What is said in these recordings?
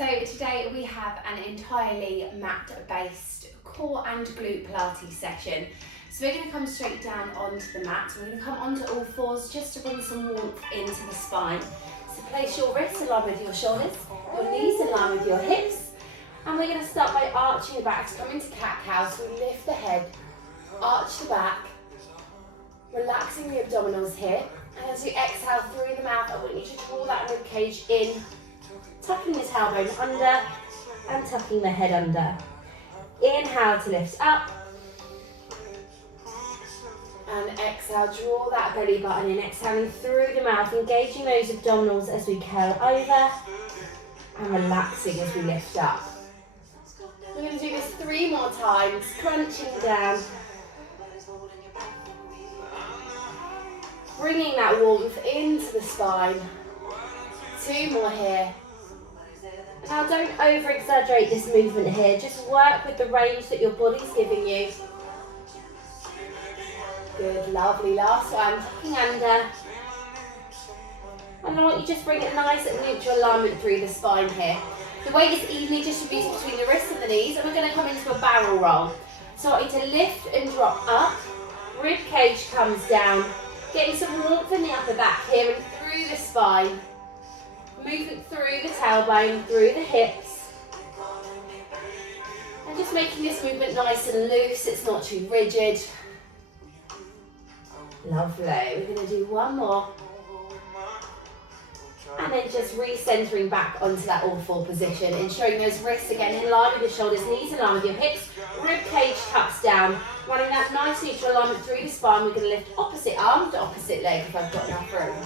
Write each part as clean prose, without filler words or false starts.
So today we have an entirely mat-based core and glute Pilates session. So we're going to come straight down onto the mat. So we're going to come onto all fours just to bring some warmth into the spine. So place your wrists in line with your shoulders, your knees in line with your hips. And we're going to start by arching the back to come into cat-cow. So we lift the head, arch the back, relaxing the abdominals here. And as you exhale through the mouth, I want you to draw that rib cage in, tucking the tailbone under and tucking the head under. Inhale to lift up. And exhale, draw that belly button in, exhaling through the mouth, engaging those abdominals as we curl over and relaxing as we lift up. We're going to do this 3 more times, crunching down. Bringing that warmth into the spine. 2 more here. Now don't over-exaggerate this movement here, just work with the range that your body's giving you. Good, lovely, last one, tucking under. And I want you to just bring it nice and neutral alignment through the spine here. The weight is evenly distributed between the wrists and the knees, and we're going to come into a barrel roll. So I want you to lift and drop up, rib cage comes down, getting some warmth in the upper back here and through the spine. Movement through the tailbone, through the hips. And just making this movement nice and loose, it's not too rigid. Lovely, we're going to do 1 more. And then just recentering back onto that all four position, ensuring those wrists again in line with your shoulders, knees in line with your hips, rib cage tucks down, running that nice neutral alignment through the spine. We're going to lift opposite arm to opposite leg if I've got enough room.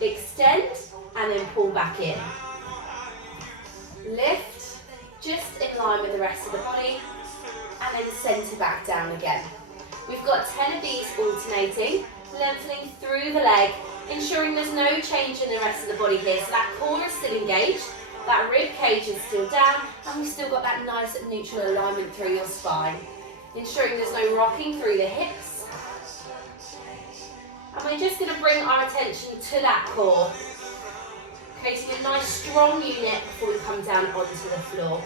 Extend and then pull back in. Lift, just in line with the rest of the body, and then center back down again. We've got 10 of these alternating, lengthening through the leg, ensuring there's no change in the rest of the body here. So that core is still engaged, that rib cage is still down, and we've still got that nice and neutral alignment through your spine. Ensuring there's no rocking through the hips. And we're just going to bring our attention to that core, creating a nice strong unit before we come down onto the floor.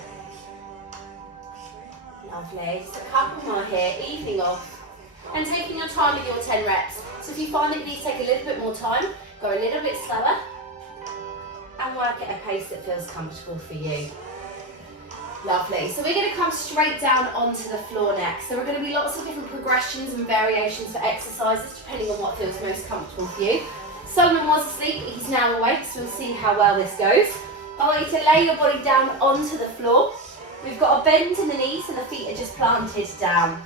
Lovely, so a couple more here, evening off. And taking your time with your 10 reps. So if you find that these take a little bit more time, go a little bit slower and work at a pace that feels comfortable for you. Lovely. So we're going to come straight down onto the floor next. So we're going to be lots of different progressions and variations for exercises depending on what feels most comfortable for you. Solomon was asleep, he's now awake, so we'll see how well this goes. I want you to lay your body down onto the floor. We've got a bend in the knees and the feet are just planted down.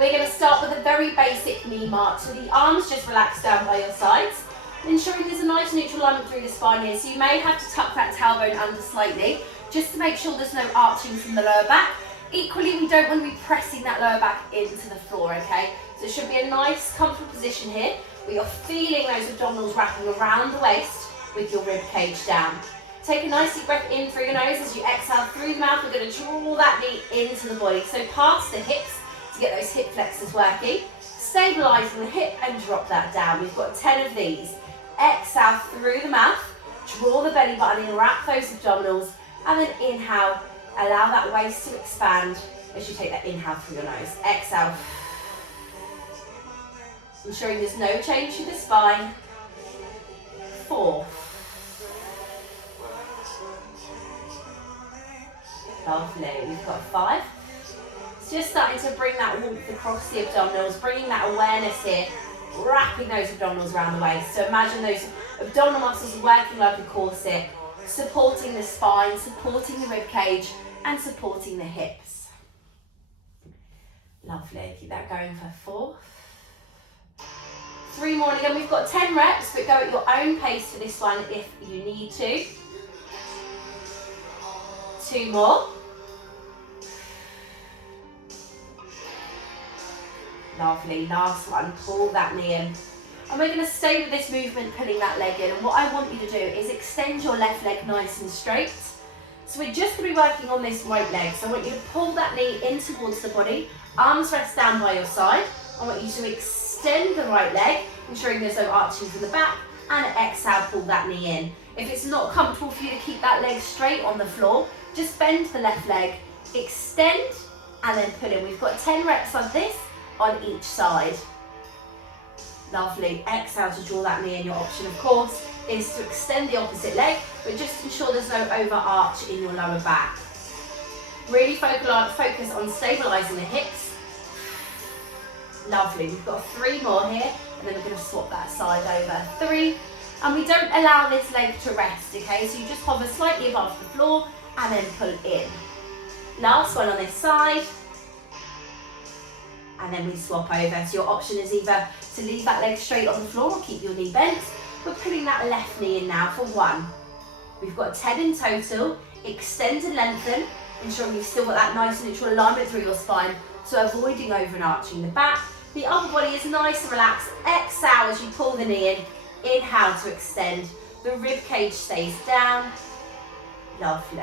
We're going to start with a very basic knee march. So the arms just relax down by your sides, ensuring there's a nice neutral alignment through the spine here. So you may have to tuck that tailbone under slightly, just to make sure there's no arching from the lower back. Equally, we don't want to be pressing that lower back into the floor, okay? So it should be a nice, comfortable position here, where you're feeling those abdominals wrapping around the waist with your rib cage down. Take a nice deep breath in through your nose. As you exhale through the mouth, we're going to draw that knee into the body. So past the hips, to get those hip flexors working, stabilising the hip and drop that down. We've got 10 of these. Exhale through the mouth, draw the belly button in, wrap those abdominals, and then inhale, allow that waist to expand as you take that inhale through your nose. Exhale, ensuring there's no change to the spine. 4. Lovely, we've got 5. Just starting to bring that warmth across the abdominals, bringing that awareness here, wrapping those abdominals around the waist. So imagine those abdominal muscles working like a corset, supporting the spine, supporting the rib cage, and supporting the hips. Lovely, keep that going for 4. 3 more, and again we've got 10 reps, but go at your own pace for this one if you need to. 2 more. Lovely, last one, pull that knee in. And we're going to stay with this movement, pulling that leg in. And what I want you to do is extend your left leg nice and straight. So we're just going to be working on this right leg. So I want you to pull that knee in towards the body, arms rest down by your side. I want you to extend the right leg, ensuring there's no arching from the back, and exhale, pull that knee in. If it's not comfortable for you to keep that leg straight on the floor, just bend the left leg, extend, and then pull in. We've got 10 reps of this on each side. Lovely. Exhale to draw that knee in. Your option, of course, is to extend the opposite leg, but just ensure there's no overarch in your lower back. Really focus on stabilizing the hips. Lovely. We've got 3 more here, and then we're going to swap that side over. 3. And we don't allow this leg to rest, okay? So you just hover slightly above the floor and then pull in. Last one on this side. And then we swap over. So your option is either to leave that leg straight on the floor or keep your knee bent. We're pulling that left knee in now for 1. We've got 10 in total. Extend and lengthen, ensuring you've still got that nice neutral alignment through your spine, so avoiding over and arching the back. The upper body is nice and relaxed. Exhale as you pull the knee in. Inhale to extend. The rib cage stays down. Lovely.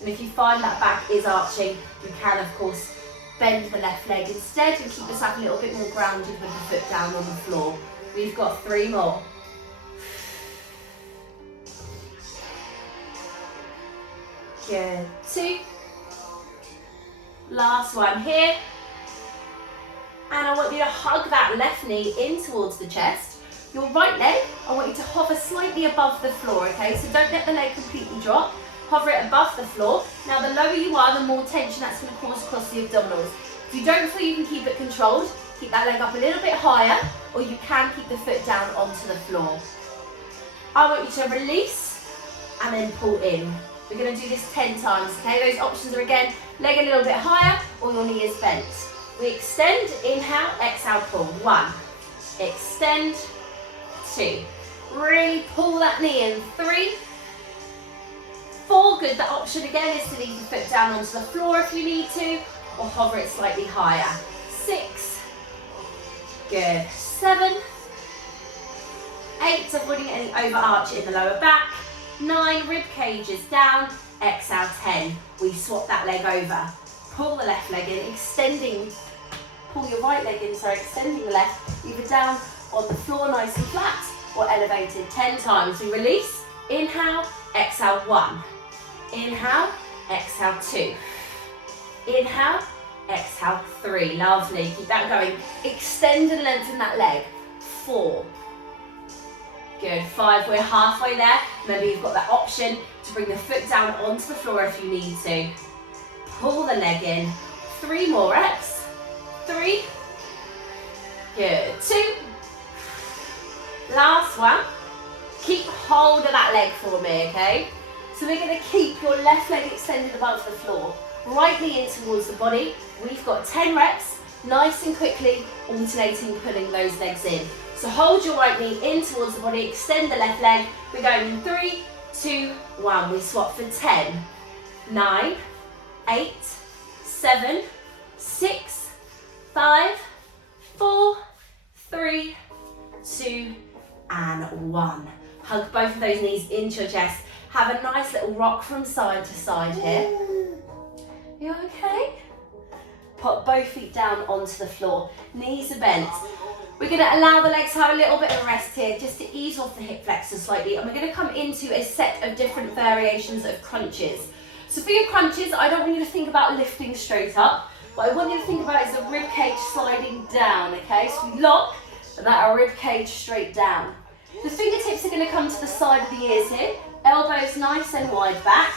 And if you find that back is arching, you can, of course, bend the left leg instead and keep yourself a little bit more grounded with the foot down on the floor. We've got 3 more. Good. 2. Last one here. And I want you to hug that left knee in towards the chest. Your right leg, I want you to hover slightly above the floor, okay? So don't let the leg completely drop. Hover it above the floor. Now the lower you are, the more tension that's going to cause across the abdominals. If you don't feel you can keep it controlled, keep that leg up a little bit higher, or you can keep the foot down onto the floor. I want you to release and then pull in. We're going to do this 10 times, okay? Those options are, again, leg a little bit higher or your knee is bent. We extend, inhale, exhale, pull. 1. Extend. 2. Really pull that knee in. 3. 4. Good. The option, again, is to leave the foot down onto the floor if you need to, or hover it slightly higher. 6. Good. 7. 8. Avoiding any overarch in the lower back. 9, rib cage is down. Exhale, 10. We swap that leg over. Pull the left leg in, extending. Pull your right leg in, extending the left, either down on the floor nice and flat or elevated. 10 times. We release. Inhale, exhale, 1. Inhale, exhale, 2. Inhale, exhale, 3. Lovely. Keep that going. Extend and lengthen that leg. 4. Good. 5, we're halfway there. Maybe you've got that option to bring the foot down onto the floor if you need to. Pull the leg in. 3 more reps. 3. Good. 2. Last one. Keep hold of that leg for me, okay? So we're going to keep your left leg extended above the floor. Right knee in towards the body. We've got 10 reps, nice and quickly alternating pulling those legs in. So hold your right knee in towards the body, extend the left leg. We're going in 3, 2, 1. We swap for 10, 9, 8, 7, 6, 5, 4, 3, 2, and 1. Hug both of those knees into your chest. Have a nice little rock from side to side here. You okay? Put both feet down onto the floor. Knees are bent. We're going to allow the legs to have a little bit of rest here, just to ease off the hip flexors slightly. And we're going to come into a set of different variations of crunches. So for your crunches, I don't want you to think about lifting straight up. What I want you to think about is the rib cage sliding down, okay? So we lock, and that our rib cage straight down. The fingertips are going to come to the side of the ears here. Elbows nice and wide back.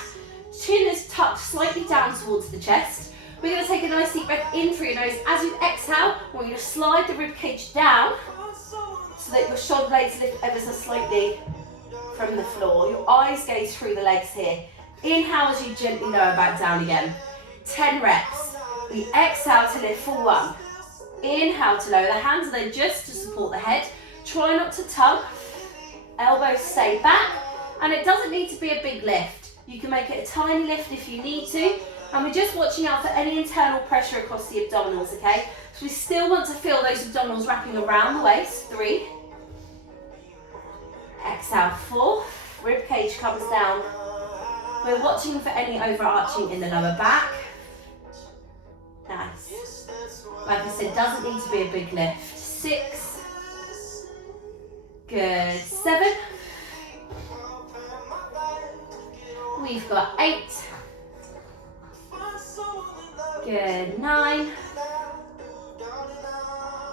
Chin is tucked slightly down towards the chest. We're going to take a nice deep breath in through your nose. As you exhale, we're going to slide the rib cage down so that your shoulder blades lift ever so slightly from the floor. Your eyes gaze through the legs here. Inhale as you gently lower back down again. 10 reps. We exhale to lift for 1. Inhale to lower the hands, and then just to support the head. Try not to tug. Elbows stay back. And it doesn't need to be a big lift. You can make it a tiny lift if you need to. And we're just watching out for any internal pressure across the abdominals, okay? So we still want to feel those abdominals wrapping around the waist. 3. Exhale, 4. Rib cage comes down. We're watching for any overarching in the lower back. Nice. Like I said, doesn't need to be a big lift. 6. Good. 7. We've got 8. Good. 9.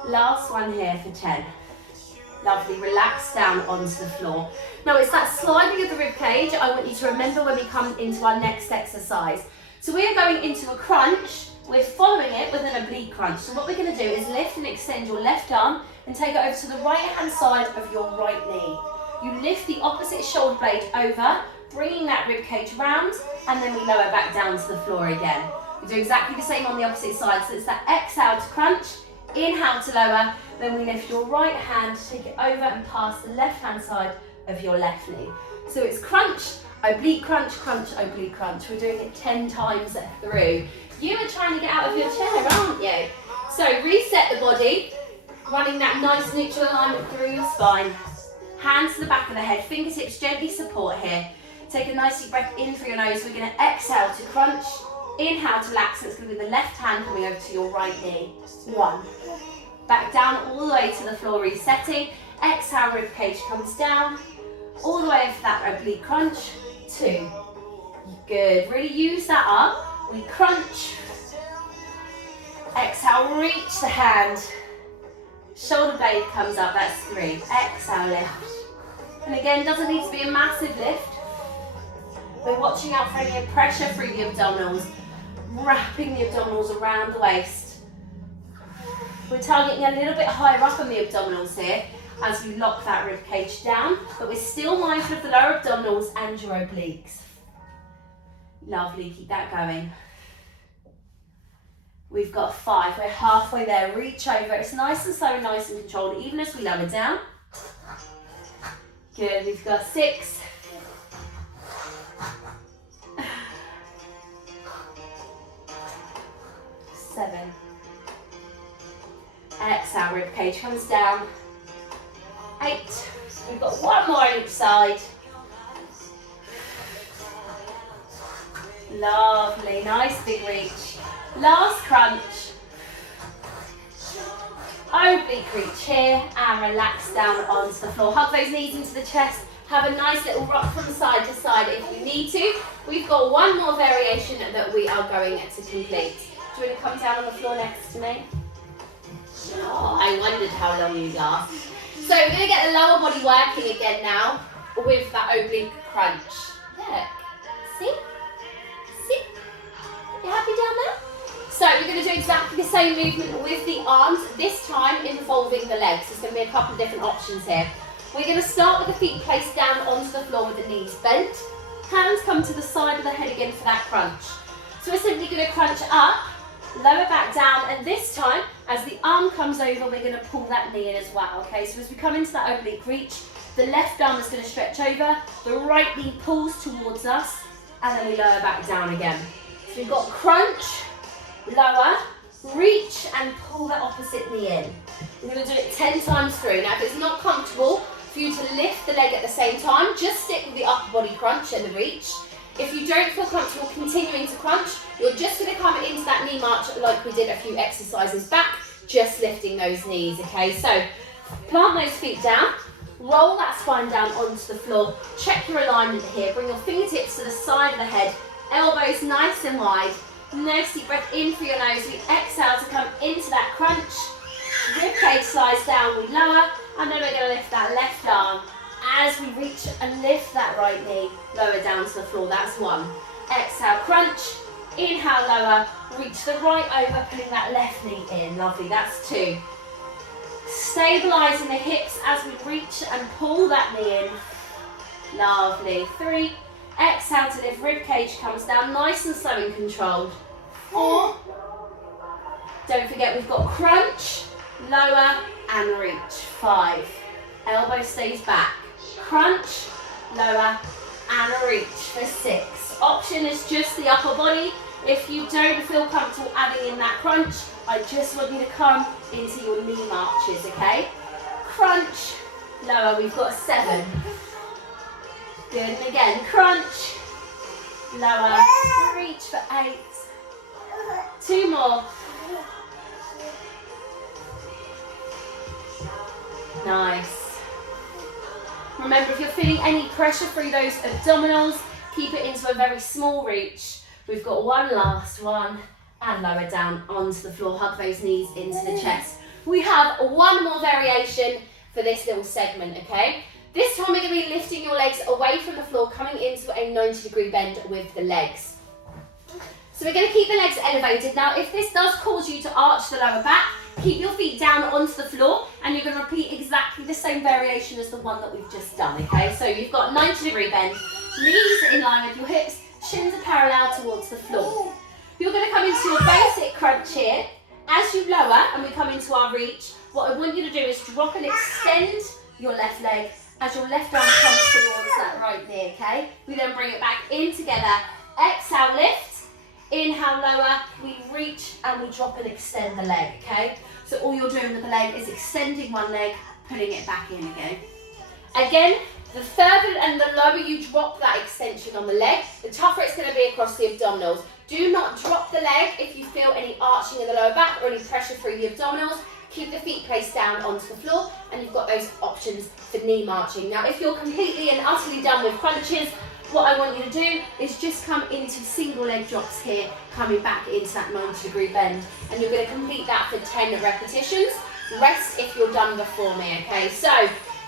Last one here for 10. Lovely. Relax down onto the floor. Now it's that sliding of the rib cage I want you to remember when we come into our next exercise. So we are going into a crunch. We're following it with an oblique crunch. So what we're going to do is lift and extend your left arm and take it over to the right hand side of your right knee. You lift the opposite shoulder blade over, bringing that rib cage round, and then we lower back down to the floor again. We do exactly the same on the opposite side. So it's that exhale to crunch, inhale to lower, then we lift your right hand, take it over and past the left hand side of your left knee. So it's crunch, oblique crunch, crunch, oblique crunch. We're doing it 10 times through. You are trying to get out of your chair, aren't you? So reset the body, running that nice neutral alignment through your spine. Hands to the back of the head, fingertips gently support here. Take a nice deep breath in through your nose. We're going to exhale to crunch, inhale to relax. So it's going to be the left hand coming over to your right knee. 1. Back down all the way to the floor, resetting. Exhale, rib cage comes down. All the way over to that oblique crunch. 2. Good. Really use that up. We crunch. Exhale, reach the hand. Shoulder blade comes up, that's 3. Exhale, lift. And again, doesn't need to be a massive lift. We're watching out for any pressure through the abdominals, wrapping the abdominals around the waist. We're targeting a little bit higher up on the abdominals here as we lock that rib cage down, but we're still mindful of the lower abdominals and your obliques. Lovely, keep that going. We've got 5, we're halfway there, reach over. It's nice and slow and nice and controlled, even as we lower down. Good, we've got 6. 7. Exhale, rib cage comes down. 8. We've got 1 more on each side. Lovely, nice big reach. Last crunch. Oblique reach here and relax down onto the floor. Hug those knees into the chest. Have a nice little rock from side to side if you need to. We've got 1 more variation that we are going to complete. Do you want to come down on the floor next to me? Oh, I wondered how long you'd last. So we're going to get the lower body working again now with that oblique crunch. Look. See? See? You happy down there? So we're going to do exactly the same movement with the arms, this time involving the legs. There's going to be a couple of different options here. We're going to start with the feet placed down onto the floor with the knees bent. Hands come to the side of the head again for that crunch. So we're simply going to crunch up, lower back down, and this time, as the arm comes over, we're going to pull that knee in as well. Okay, so as we come into that oblique reach, the left arm is going to stretch over, the right knee pulls towards us, and then we lower back down again. So we've got crunch, lower, reach, and pull that opposite knee in. We're going to do it 10 times through. Now, if it's not comfortable for you to lift the leg at the same time, just stick with the upper body crunch and the reach. If you don't feel comfortable continuing to crunch, you're just going to come into that knee march like we did a few exercises back, just lifting those knees, okay? So, plant those feet down, roll that spine down onto the floor, check your alignment here, bring your fingertips to the side of the head, elbows nice and wide, nice deep breath in through your nose, we exhale to come into that crunch, ribcage slides down, we lower, and then we're going to lift that left arm. As we reach and lift that right knee, lower down to the floor, that's 1. Exhale, crunch, inhale, lower, reach the right over, pulling that left knee in, lovely, that's 2. Stabilising the hips as we reach and pull that knee in, lovely, 3. Exhale to lift, rib cage comes down, nice and slow and controlled, 4. Don't forget we've got crunch, lower and reach, 5. Elbow stays back. Crunch, lower, and reach for 6. Option is just the upper body. If you don't feel comfortable adding in that crunch, I just want you to come into your knee marches, okay? Crunch, lower, we've got 7. Good, and again, crunch, lower, reach for 8. 2 more. Nice. Remember, if you're feeling any pressure through those abdominals, keep it into a very small reach. We've got one last one, and lower down onto the floor. Hug those knees into the chest. We have one more variation for this little segment, okay? This time we're going to be lifting your legs away from the floor, coming into a 90-degree bend with the legs. So we're going to keep the legs elevated. Now, if this does cause you to arch the lower back, keep your feet down onto the floor, and you're going to repeat exactly the same variation as the one that we've just done, okay? So you've got 90-degree bend, knees in line with your hips, shins are parallel towards the floor. You're going to come into your basic crunch here. As you lower and we come into our reach, what I want you to do is drop and extend your left leg as your left arm comes towards that right knee, okay? We then bring it back in together. Exhale, lift. Inhale, lower. We reach and we drop and extend the leg, okay? So all you're doing with the leg is extending one leg, putting it back in again. Again, the further and the lower you drop that extension on the leg, the tougher it's going to be across the abdominals. Do not drop the leg if you feel any arching in the lower back or any pressure through the abdominals. Keep the feet placed down onto the floor, and you've got those options for knee marching. Now, if you're completely and utterly done with crunches, what I want you to do is just come into single leg drops here, coming back into that 90-degree bend. And you're going to complete that for 10 repetitions. Rest if you're done before me, okay? So,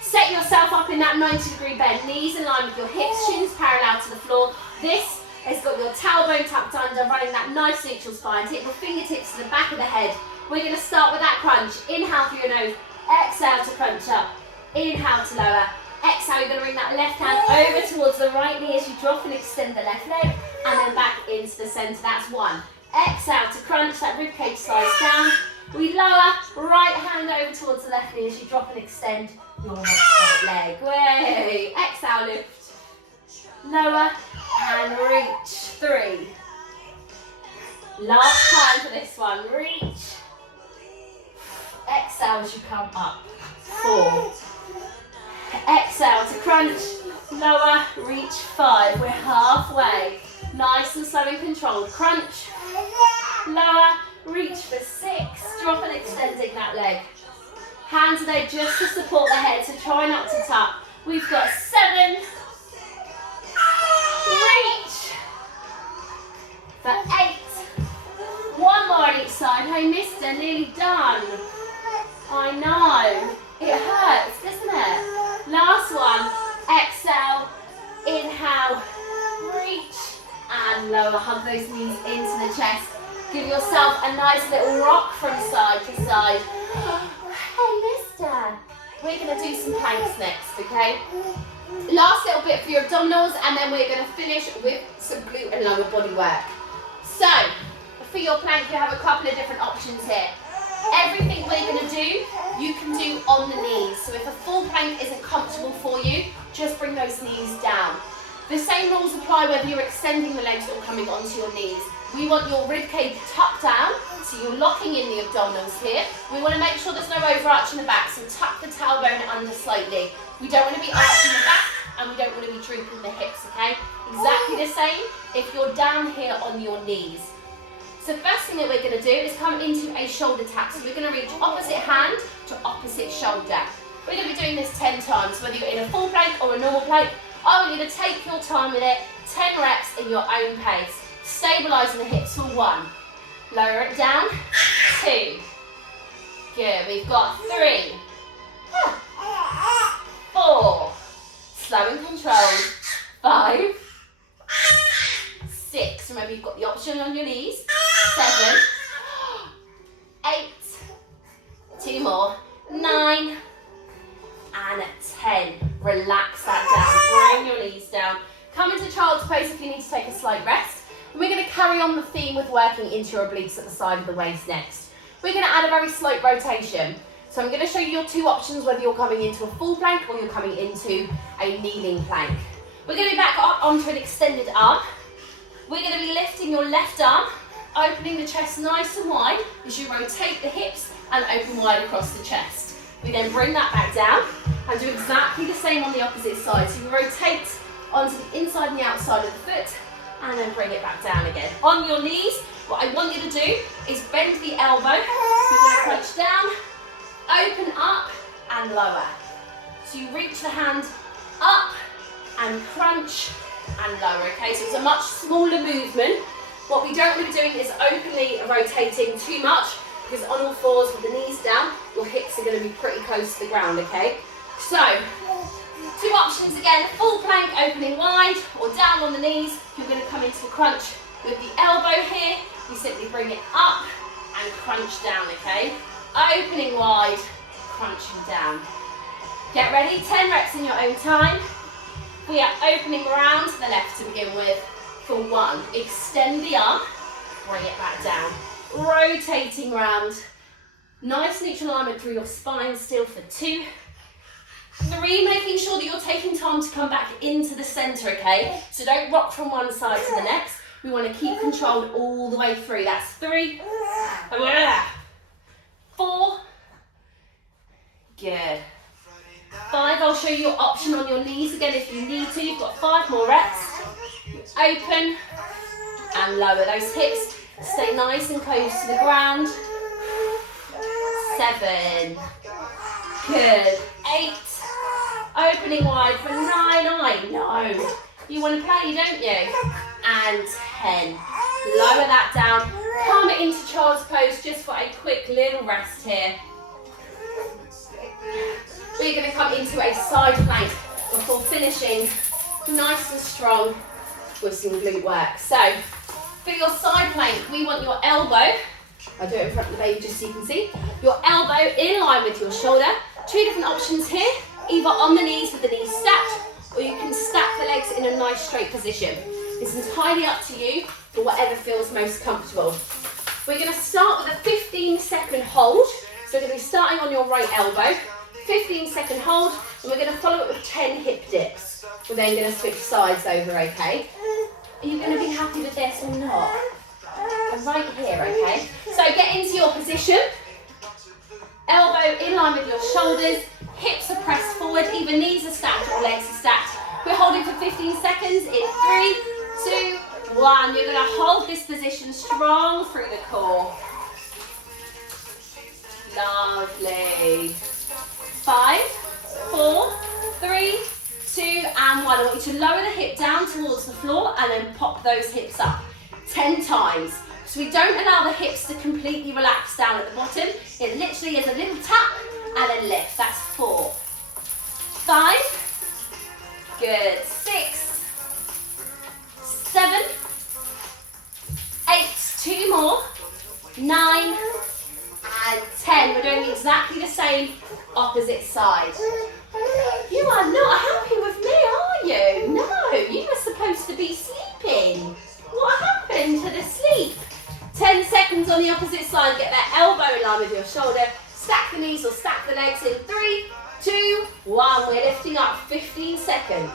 set yourself up in that 90-degree bend, knees in line with your hips, shins parallel to the floor. This has got your tailbone tucked under, running that nice neutral spine. Take your fingertips to the back of the head. We're going to start with that crunch. Inhale through your nose, exhale to crunch up. Inhale to lower. Exhale, you're going to bring that left hand over towards the right knee as you drop and extend the left leg, and then back into the centre. That's one. Exhale to crunch, that ribcage slides down. We lower, right hand over towards the left knee as you drop and extend your right leg. Way. Exhale, lift. Lower and reach. 3. Last time for this one. Reach. Exhale as you come up. 4. Exhale to crunch. Lower, reach. 5. We're halfway. Nice and slow and controlled. Crunch. Lower, reach for 6. Drop and extending that leg. Hands are there just to support the head, so try not to tuck. We've got 7. Reach. For 8. One more on each side. Hey, mister, nearly done. I know. It hurts, doesn't it? Last one. Exhale. Inhale. Reach. And lower. Hug those knees into the chest. Give yourself a nice little rock from side to side. Hey, mister. We're going to do some planks next, okay? Last little bit for your abdominals, and then we're going to finish with some glute and lower body work. So, for your plank, you have a couple of different options here. Everything we're going to do, you can do on the knees. So if a full plank isn't comfortable for you, just bring those knees down. The same rules apply whether you're extending the legs or coming onto your knees. We want your ribcage tucked down, so you're locking in the abdominals here. We want to make sure there's no overarch in the back, so tuck the tailbone under slightly. We don't want to be arching the back, and we don't want to be drooping the hips, okay? Exactly the same if you're down here on your knees. So first thing that we're going to do is come into a shoulder tap. So we're going to reach opposite hand to opposite shoulder. We're going to be doing this 10 times, whether you're in a full plank or a normal plank. I want you to take your time with it, 10 reps in your own pace. Stabilising the hips for 1. Lower it down. 2. Good. We've got 3. 4. Slow and controlled. 5. 6. Remember, you've got the option on your knees. 7. 8. 2 more. 9. And 10. Relax that down. Bring your knees down. Come into child's pose if you need to take a slight rest. And we're going to carry on the theme with working into your obliques at the side of the waist next. We're going to add a very slight rotation. So I'm going to show you your 2 options, whether you're coming into a full plank or you're coming into a kneeling plank. We're going to be back up onto an extended arm. We're going to be lifting your left arm, opening the chest nice and wide as you rotate the hips and open wide across the chest. We then bring that back down and do exactly the same on the opposite side. So you rotate onto the inside and the outside of the foot and then bring it back down again. On your knees, what I want you to do is bend the elbow. You're going to crunch down, open up and lower. So you reach the hand up and crunch and lower, okay? So it's a much smaller movement. What we don't want to be doing is openly rotating too much, because on all fours with the knees down, your hips are going to be pretty close to the ground, okay? So, 2 options again, full plank opening wide or down on the knees. You're going to come into the crunch with the elbow here. You simply bring it up and crunch down, okay? Opening wide, crunching down. Get ready, 10 reps in your own time. We are opening around to the left to begin with for 1. Extend the arm, bring it back down. Rotating round. Nice neutral alignment through your spine still for 2. 3, making sure that you're taking time to come back into the center, okay? So don't rock from one side to the next. We want to keep controlled all the way through. That's 3. 4. Good. 5, I'll show you your option on your knees again if you need to. You've got 5 more reps. Open and lower those hips. Stay nice and close to the ground. 7. Good. 8. Opening wide for 9. I know. You want to play, don't you? And 10. Lower that down. Come into child's pose just for a quick little rest here. We're going to come into a side plank before finishing nice and strong with some glute work. So, for your side plank, we want your elbow, I'll do it in front of the baby just so you can see, your elbow in line with your shoulder. 2 different options here, either on the knees with the knees stacked, or you can stack the legs in a nice straight position. It's entirely up to you for whatever feels most comfortable. We're going to start with a 15-second hold. So we're going to be starting on your right elbow, 15-second hold, and we're going to follow it with 10 hip dips. We're then going to switch sides over, okay? Are you going to be happy with this or not? I'm right here, okay? So get into your position. Elbow in line with your shoulders, hips are pressed forward, either knees are stacked or legs are stacked. We're holding for 15 seconds in 3, 2, 1. You're going to hold this position strong through the core. Lovely. 5, 4, 3, 2, and 1. I want you to lower the hip down towards the floor and then pop those hips up 10 times. So we don't allow the hips to completely relax down at the bottom. It literally is a little tap and a lift. That's 4. 5. Good. 6. 7. 8. 2 more. 9. And 10. We're doing exactly the same opposite side. You are not happy with me, are you? No, you were supposed to be sleeping. What happened to the sleep? 10 seconds on the opposite side. Get that elbow in line with your shoulder. Stack the knees or stack the legs in 3, 2, 1. We're lifting up 15 seconds.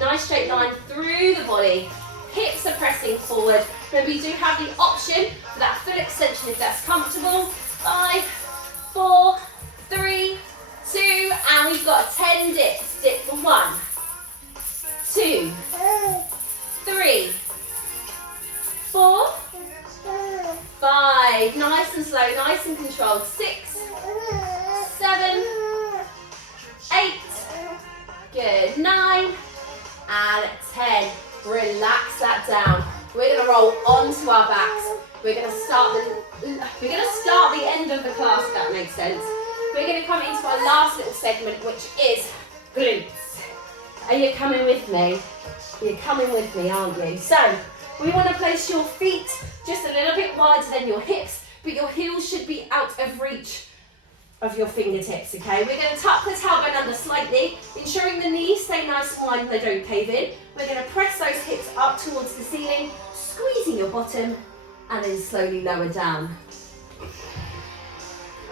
Nice straight line through the body. Hips are pressing forward. Remember, you do have the option for that full extension if that's comfortable. 5, 4, 3, 2, and we've got 10 dips. Dip for 1, 2, 3, 4, 5. Nice and slow, nice and controlled. 6, 7, 8. Good. 9 and 10. Relax that down. We're going to roll onto our backs. We're going to start the end of the class, if that makes sense. We're going to come into our last little segment, which is glutes. Are you coming with me? You're coming with me, aren't you? So, we want to place your feet just a little bit wider than your hips, but your heels should be out of reach of your fingertips, okay? We're going to tuck the tailbone under slightly, ensuring the knees stay nice and wide and they don't cave in. We're going to press those hips up towards the ceiling, squeezing your bottom, and then slowly lower down.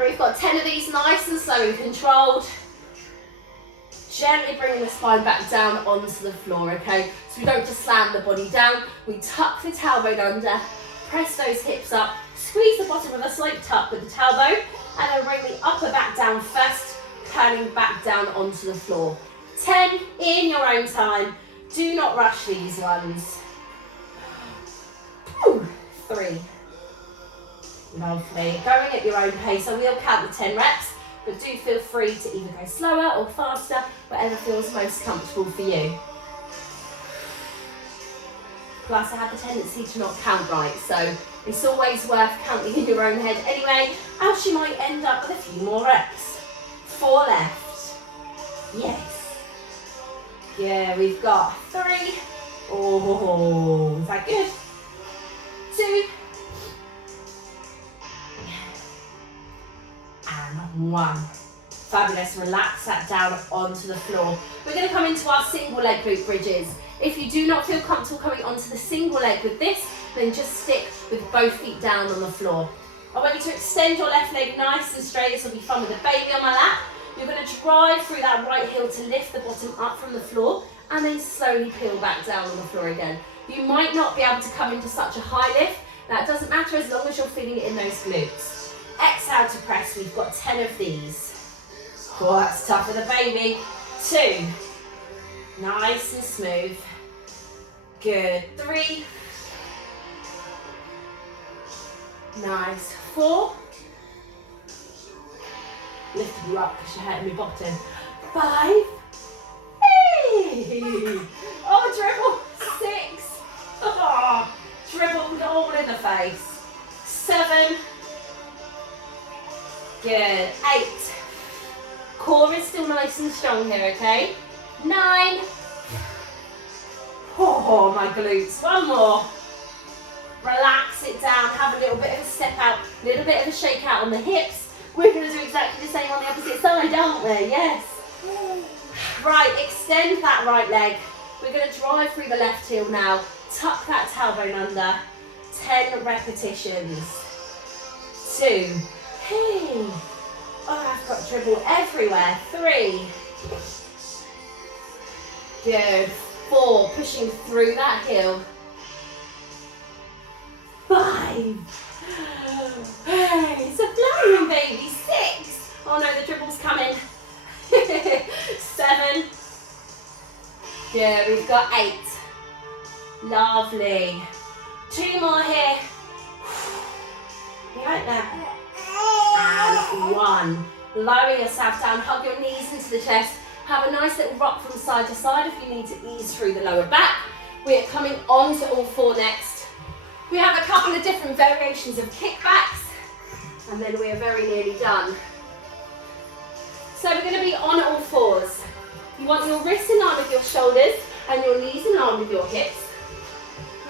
We've got 10 of these, nice and slow and controlled. Gently bringing the spine back down onto the floor, okay? So we don't just slam the body down, we tuck the tailbone under, press those hips up, squeeze the bottom with a slight tuck with the tailbone, and then bring the upper back down first, turning back down onto the floor. 10 in your own time. Do not rush these ones. 3. Lovely. Going at your own pace, so we'll count the 10 reps. but do feel free to either go slower or faster, whatever feels most comfortable for you. Plus, I have a tendency to not count right, so it's always worth counting in your own head anyway, else you might end up with a few more reps. 4 left. Yes. Yeah, we've got 3. Oh, is that good? 2. And 1. Fabulous. Relax that down onto the floor. We're going to come into our single leg glute bridges. If you do not feel comfortable coming onto the single leg with this, then just stick with both feet down on the floor. I want you to extend your left leg nice and straight. This will be fun with the baby on my lap. You're going to drive through that right heel to lift the bottom up from the floor and then slowly peel back down on the floor again. You might not be able to come into such a high lift. That doesn't matter as long as you're feeling it in those glutes. Exhale to press. We've got 10 of these. Oh, that's tough for the baby. 2. Nice and smooth. Good. 3. Nice. 4. Lifted you up because you're hurting my bottom. 5. Hey! Oh, dribble. 6. Oh, dribbled all in the face. 7. Good. 8. Core is still nice and strong here, okay? 9. Oh, my glutes. 1 more. Relax it down. Have a little bit of a step out, a little bit of a shake out on the hips. We're going to do exactly the same on the opposite side, aren't we? Yes. Right, extend that right leg. We're going to drive through the left heel now. Tuck that tailbone under. 10 repetitions. 2. Hey. Oh, I've got dribble everywhere. 3. Good. 4. Pushing through that heel. 5. Hey, it's a flying baby. 6. Oh no, the dribble's coming. 7. Good, we've got 8. Lovely. 2 more here. You like that? And 1. Lower yourself down, hug your knees into the chest. Have a nice little rock from side to side if you need to ease through the lower back. We are coming on to all 4 next. We have a couple of different variations of kickbacks, and then we are very nearly done. So we're going to be on all 4s. You want your wrists in line with your shoulders and your knees in line with your hips.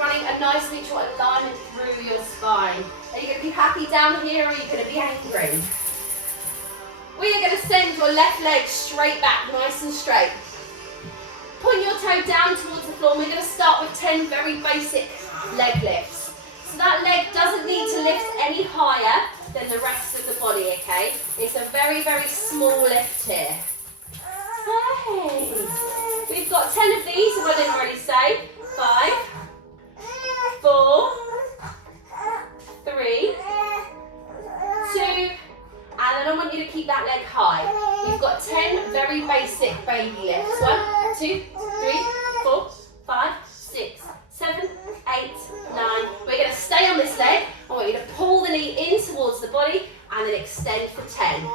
Running a nice neutral alignment through your spine. Are you going to be happy down here or are you going to be angry? We are going to send your left leg straight back, nice and straight. Point your toe down towards the floor. We're going to start with 10 very basic leg lifts. So that leg doesn't need to lift any higher than the rest of the body, okay? It's a very, very small lift here. Hey! We've got 10 of these, if I didn't already say. 5, 4, 3, 2, and then I want you to keep that leg high. You've got 10 very basic baby lifts. 1, 2, 3, 4, 5, 6, 7, 8, 9. We're going to stay on this leg. I want you to pull the knee in towards the body and then extend for 10. 1.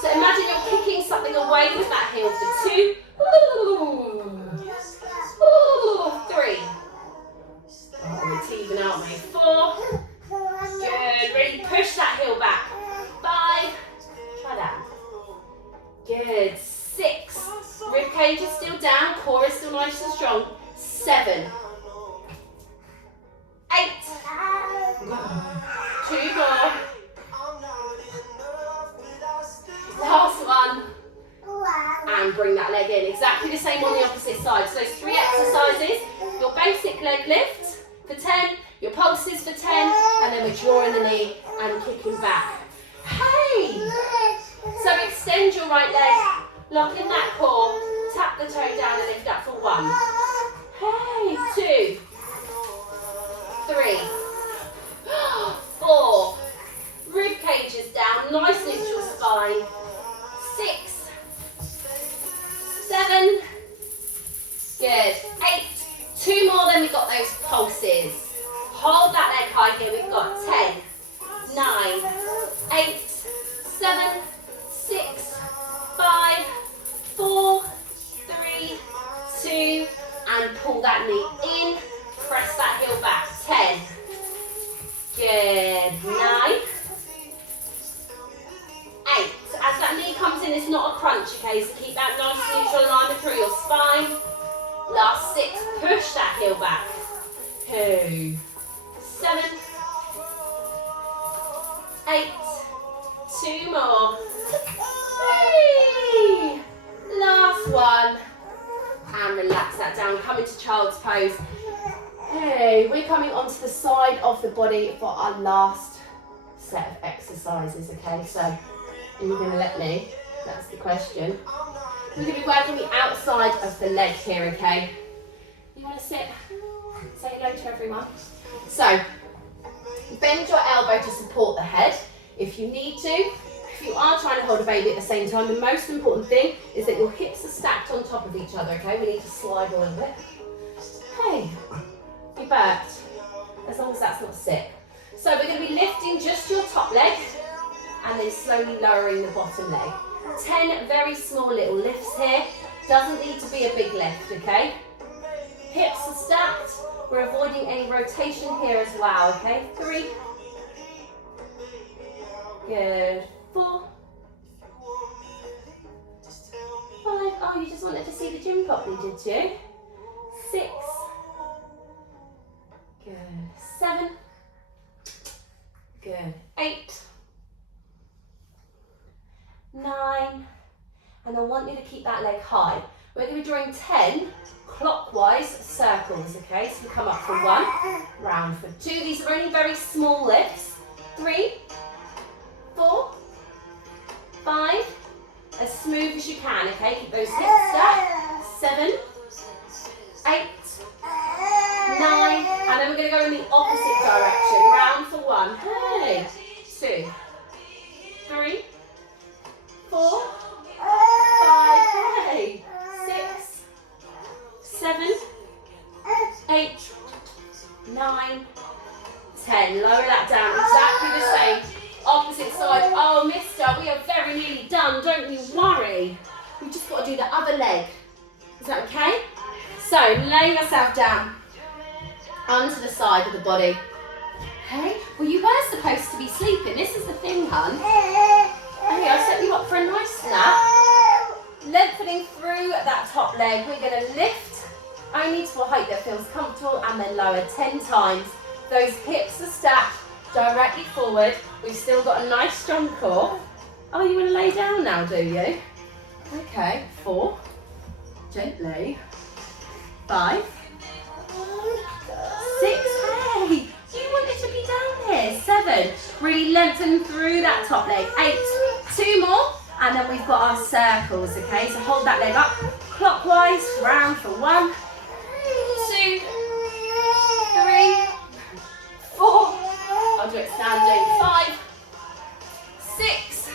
So imagine you're kicking something away with that heel for 2. Ooh. Ooh. 3. Oh, it's even, aren't we? 4. Good. Really push that heel back. 5. Try that. Good. 6. Rib cage is still down. Core is still nice and strong. 7. 8. 2 more. Last one. And bring that leg in. Exactly the same on the opposite side. So those 3 exercises. Your basic leg lift for 10. Your pulses for 10. And then we're drawing the knee and kicking back. Hey! So extend your right leg. Lock in that core. Tap the toe down and lift up for 1. Hey! 2. 3. 4. Rib cage is down. Nice neutral spine. 6. 7. Good. 8. 2 more, then we've got those pulses. Hold that leg high here. We've got 10, 9, 8, 7, pull that knee in, press that heel back. 10. Good. 9. 8. As that knee comes in, it's not a crunch, okay? So keep that nice neutral alignment through your spine. Last 6. Push that heel back. 2. 7. 8. 2 more. 3. Last one. And relax that down. Come into child's pose. Hey, we're coming onto the side of the body for our last set of exercises, okay? So, are you going to let me? That's the question. We're going to be working the outside of the leg here, okay? You want to sit? Say hello to everyone. So, bend your elbow to support the head if you need to. If you are trying to hold a baby at the same time, the most important thing is that your hips are stacked on top of each other, okay? We need to slide a little bit. Hey, you burped, as long as that's not sick. So we're going to be lifting just your top leg and then slowly lowering the bottom leg. 10 very small little lifts here. Doesn't need to be a big lift, okay? Hips are stacked. We're avoiding any rotation here as well, okay? 3. Good. 4. 5. Oh, you just wanted to see the gym properly, did you? 6. Good. 7. Good. 8. 9. And I want you to keep that leg high. We're going to be drawing 10 clockwise circles, okay? So we come up for 1, round for 2. These are only very small lifts. 3, 4, 5, as smooth as you can, okay? Keep those hips stacked. 7, 8, 9, and then we're going to go in the opposite direction. Round for 1. Hey. 2, 3, 4, 5, hey. 6, 7, 8, 9, 10. Lower that down. Exactly the same. Opposite side. Oh, mister, we are very nearly done. Don't you worry. We've just got to do the other leg. Is that okay? So, lay yourself down onto the side of the body. Okay? Well, you were supposed to be sleeping. This is the thing, hun. Okay, I'll set you up for a nice nap. Lengthening through that top leg. We're going to lift only to a height that feels comfortable and then lower 10 times. Those hips are stacked directly forward. We've still got a nice strong core. Oh, you want to lay down now, do you? Okay, 4. Gently. 5. 6. Hey, you wanted to be down here. 7. Really lengthen through that top leg. 8. 2 more. And then we've got our circles, okay? So hold that leg up clockwise, round for 1, 2, 3, 4. I'll do it standing. 5, 6.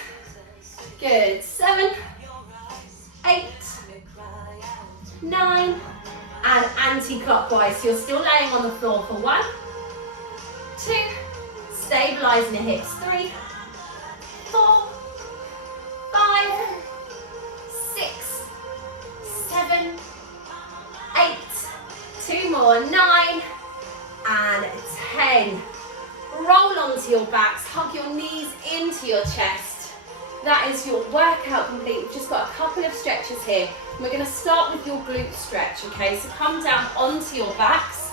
Good. 7, 8, 9. And anti-clockwise. So you're still laying on the floor for 1, 2. Stabilising the hips. 3, 4. 5, 6, 7, 8, 2 more, 9, and 10. Roll onto your backs, hug your knees into your chest. That is your workout complete. We've just got a couple of stretches here. We're going to start with your glute stretch, okay? So come down onto your backs.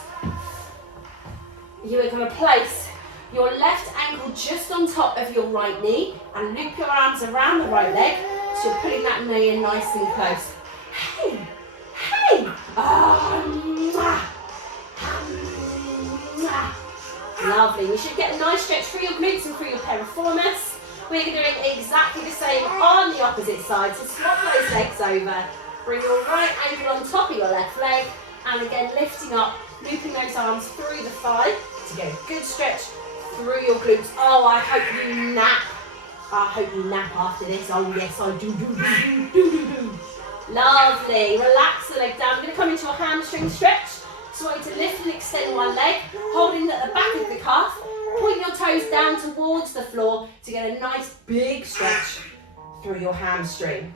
You are going to place your left ankle just on top of your right knee and loop your arms around the right leg so you're putting that knee in nice and close. Hey, hey. Lovely. We should get a nice stretch through your glutes and through your piriformis. We're doing exactly the same on the opposite side. So swap those legs over. Bring your right ankle on top of your left leg and again lifting up, looping those arms through the thigh to get a good stretch through your glutes. Oh, I hope you nap. I hope you nap after this. Oh yes, I do. Lovely. Relax the leg down. I'm going to come into a hamstring stretch. So I want you to lift and extend one leg, holding at the back of the calf. Point your toes down towards the floor to get a nice big stretch through your hamstring.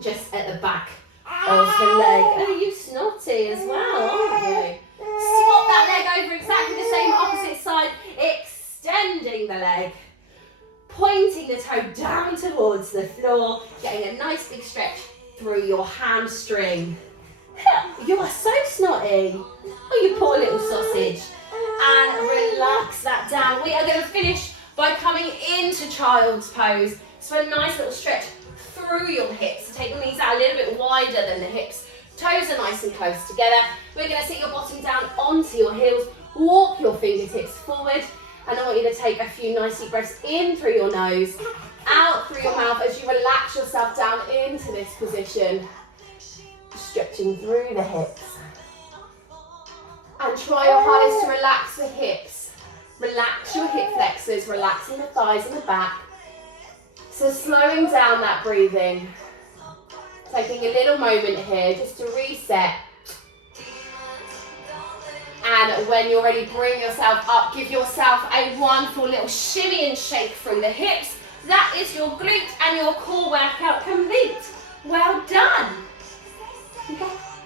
Just at the back of the leg. Oh, you snotty as well, aren't you? Swap that leg over exactly the same opposite side, extending the leg, pointing the toe down towards the floor, getting a nice big stretch through your hamstring. You are so snotty. Oh, you poor little sausage. And relax that down. We are going to finish by coming into child's pose. So a nice little stretch through your hips. So take your knees out a little bit wider than the hips. Toes are nice and close together. We're going to sit your bottom down onto your heels. Walk your fingertips forward. And I want you to take a few nice deep breaths in through your nose, out through your mouth as you relax yourself down into this position. Stretching through the hips. And try your hardest to relax the hips. Relax your hip flexors, relaxing the thighs and the back. So slowing down that breathing. Taking a little moment here just to reset. And when you're ready, bring yourself up. Give yourself a wonderful little shimmy and shake through the hips. That is your glute and your core workout complete. Well done. Okay.